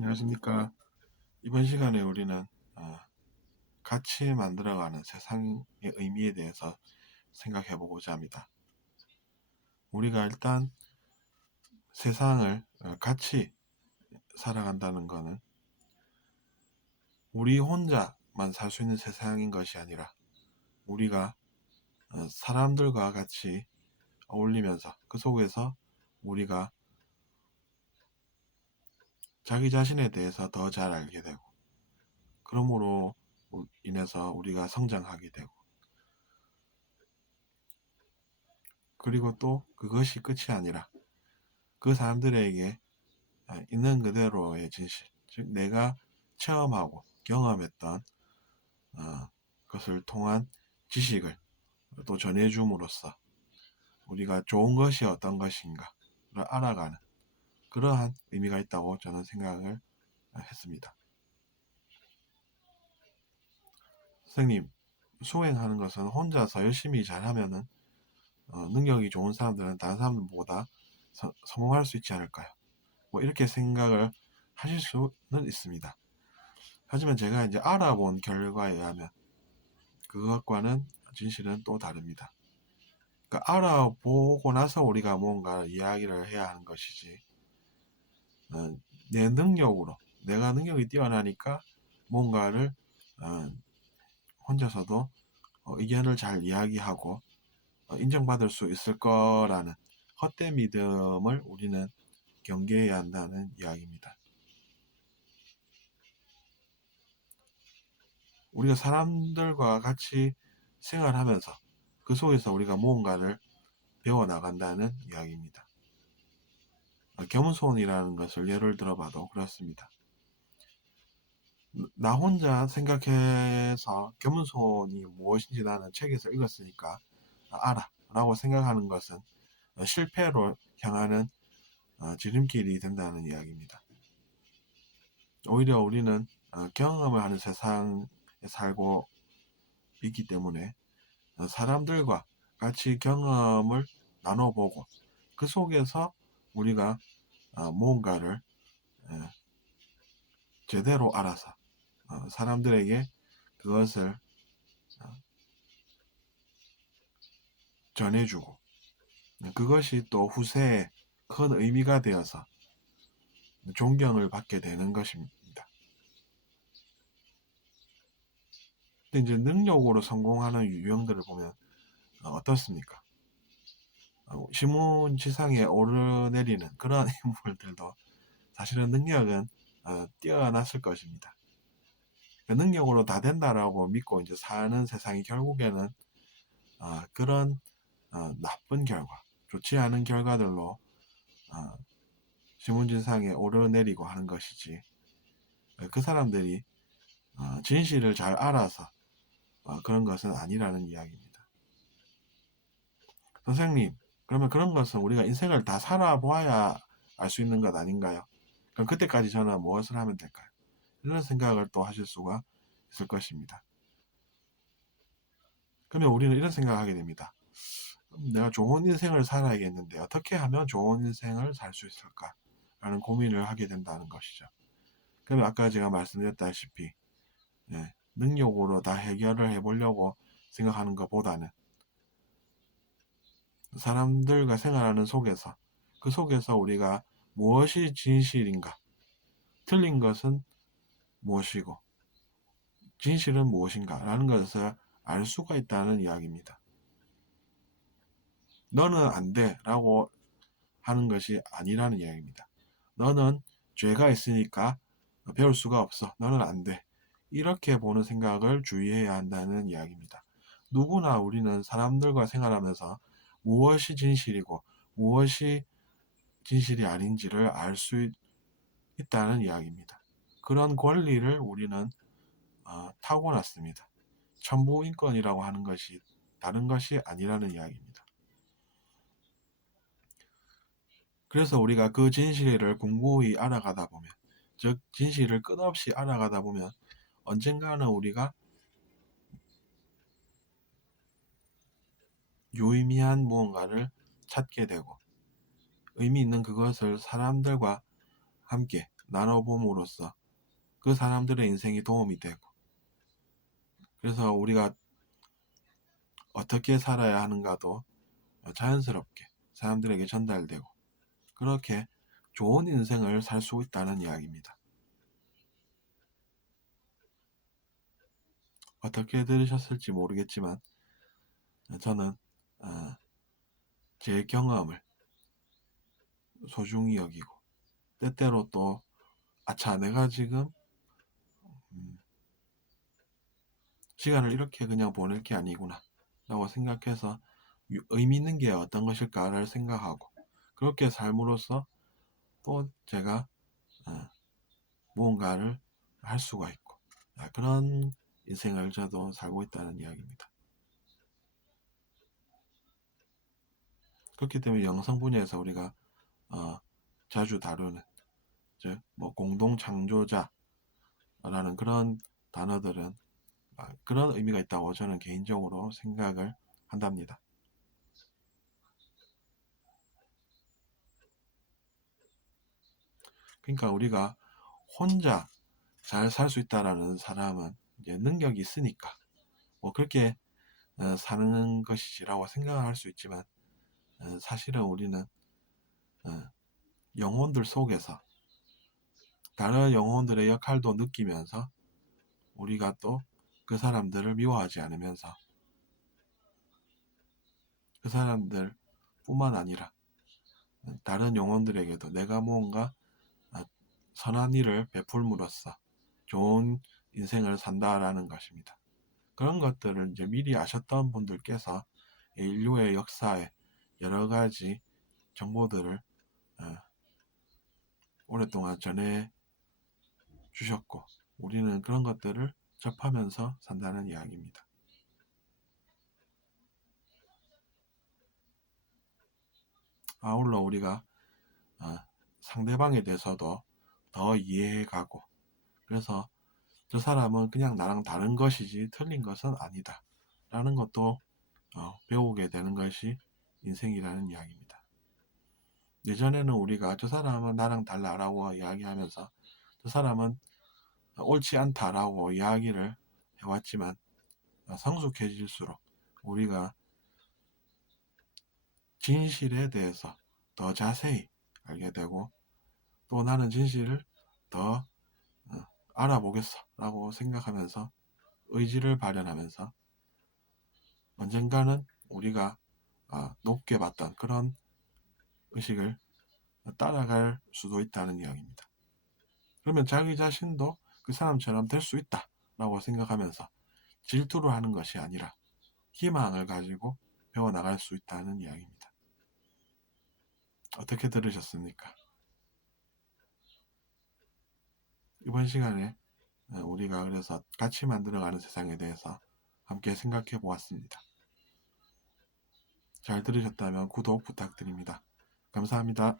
안녕하십니까. 이번 시간에 우리는 같이 만들어가는 세상의 의미에 대해서 생각해 보고자 합니다. 우리가 일단 세상을 같이 살아간다는 것은 우리 혼자만 살 수 있는 세상인 것이 아니라 우리가 사람들과 같이 어울리면서 그 속에서 우리가 자기 자신에 대해서 더 잘 알게 되고, 그러므로 인해서 우리가 성장하게 되고, 그리고 또 그것이 끝이 아니라 그 사람들에게 있는 그대로의 진실, 즉 내가 체험하고 경험했던 것을 통한 지식을 또 전해줌으로써 우리가 좋은 것이 어떤 것인가를 알아가는 그러한 의미가 있다고 저는 생각을 했습니다. 선생님, 수행하는 것은 혼자서 열심히 잘하면은 능력이 좋은 사람들은 다른 사람들보다 성공할 수 있지 않을까요? 뭐 이렇게 생각을 하실 수는 있습니다. 하지만 제가 이제 알아본 결과에 의하면 그것과는 진실은 또 다릅니다. 그러니까 알아보고 나서 우리가 뭔가 이야기를 해야 하는 것이지, 내 능력으로, 내가 능력이 뛰어나니까 뭔가를 혼자서도 의견을 잘 이야기하고 인정받을 수 있을 거라는 헛된 믿음을 우리는 경계해야 한다는 이야기입니다. 우리가 사람들과 같이 생활하면서 그 속에서 우리가 무언가를 배워나간다는 이야기입니다. 겸손이라는 것을 예를 들어봐도 그렇습니다. 나 혼자 생각해서 겸손이 무엇인지 나는 책에서 읽었으니까 알아 라고 생각하는 것은 실패로 향하는 지름길이 된다는 이야기입니다. 오히려 우리는 경험을 하는 세상에 살고 있기 때문에 사람들과 같이 경험을 나눠보고 그 속에서 우리가 무언가를 제대로 알아서 사람들에게 그것을 전해주고 그것이 또 후세에 큰 의미가 되어서 존경을 받게 되는 것입니다. 근데 이제 능력으로 성공하는 유형들을 보면 어떻습니까? 신문지상에 오르내리는 그런 인물들도 사실은 능력은 뛰어났을 것입니다. 그 능력으로 다 된다라고 믿고 이제 사는 세상이 결국에는 그런 나쁜 결과, 좋지 않은 결과들로 신문지상에 오르내리고 하는 것이지, 그 사람들이 진실을 잘 알아서 그런 것은 아니라는 이야기입니다. 선생님, 그러면 그런 것은 우리가 인생을 다 살아보아야 알 수 있는 것 아닌가요? 그럼 그때까지 저는 무엇을 하면 될까요? 이런 생각을 또 하실 수가 있을 것입니다. 그러면 우리는 이런 생각을 하게 됩니다. 내가 좋은 인생을 살아야겠는데 어떻게 하면 좋은 인생을 살 수 있을까? 라는 고민을 하게 된다는 것이죠. 그러면 아까 제가 말씀드렸다시피 능력으로 다 해결을 해보려고 생각하는 것보다는 사람들과 생활하는 속에서 그 속에서 우리가 무엇이 진실인가, 틀린 것은 무엇이고 진실은 무엇인가 라는 것을 알 수가 있다는 이야기입니다. 너는 안 돼 라고 하는 것이 아니라는 이야기입니다. 너는 죄가 있으니까 배울 수가 없어. 너는 안 돼. 이렇게 보는 생각을 주의해야 한다는 이야기입니다. 누구나 우리는 사람들과 생활하면서 무엇이 진실이고 무엇이 진실이 아닌지를 알 수 있다는 이야기입니다. 그런 권리를 우리는 타고났습니다. 천부인권이라고 하는 것이 다른 것이 아니라는 이야기입니다. 그래서 우리가 그 진실을 공고히 알아가다 보면, 즉 진실을 끝없이 알아가다 보면 언젠가는 우리가 유의미한 무언가를 찾게 되고 의미 있는 그것을 사람들과 함께 나눠봄으로써 그 사람들의 인생이 도움이 되고, 그래서 우리가 어떻게 살아야 하는가도 자연스럽게 사람들에게 전달되고, 그렇게 좋은 인생을 살 수 있다는 이야기입니다. 어떻게 들으셨을지 모르겠지만 저는 제 경험을 소중히 여기고, 때때로 또 아차, 내가 지금 시간을 이렇게 그냥 보낼 게 아니구나 라고 생각해서 의미 있는 게 어떤 것일까를 생각하고, 그렇게 삶으로써 또 제가 무언가를 할 수가 있고, 그런 인생을 저도 살고 있다는 이야기입니다. 그렇기 때문에 영성 분야에서 우리가 자주 다루는, 즉 뭐 공동 창조자라는 그런 단어들은 그런 의미가 있다고 저는 개인적으로 생각을 한답니다. 그러니까 우리가 혼자 잘 살 수 있다라는 사람은 이제 능력이 있으니까 뭐 그렇게 사는 것이지라고 생각할 수 있지만, 사실은 우리는 영혼들 속에서 다른 영혼들의 역할도 느끼면서, 우리가 또 그 사람들을 미워하지 않으면서 그 사람들 뿐만 아니라 다른 영혼들에게도 내가 무언가 선한 일을 베풀므로써 좋은 인생을 산다라는 것입니다. 그런 것들을 이제 미리 아셨던 분들께서 인류의 역사에 여러 가지 정보들을 오랫동안 전해 주셨고, 우리는 그런 것들을 접하면서 산다는 이야기입니다. 아울러 우리가 상대방에 대해서도 더 이해해가고, 그래서 저 사람은 그냥 나랑 다른 것이지 틀린 것은 아니다 라는 것도 배우게 되는 것이 인생이라는 이야기입니다. 예전에는 우리가 저 사람은 나랑 달라라고 이야기하면서 저 사람은 옳지 않다라고 이야기를 해왔지만, 성숙해질수록 우리가 진실에 대해서 더 자세히 알게 되고, 또 나는 진실을 더 알아보겠어 라고 생각하면서 의지를 발현하면서 언젠가는 우리가 높게 봤던 그런 의식을 따라갈 수도 있다는 이야기입니다. 그러면 자기 자신도 그 사람처럼 될 수 있다 라고 생각하면서 질투를 하는 것이 아니라 희망을 가지고 배워나갈 수 있다는 이야기입니다. 어떻게 들으셨습니까? 이번 시간에 우리가 그래서 같이 만들어가는 세상에 대해서 함께 생각해 보았습니다. 잘 들으셨다면 구독 부탁드립니다. 감사합니다.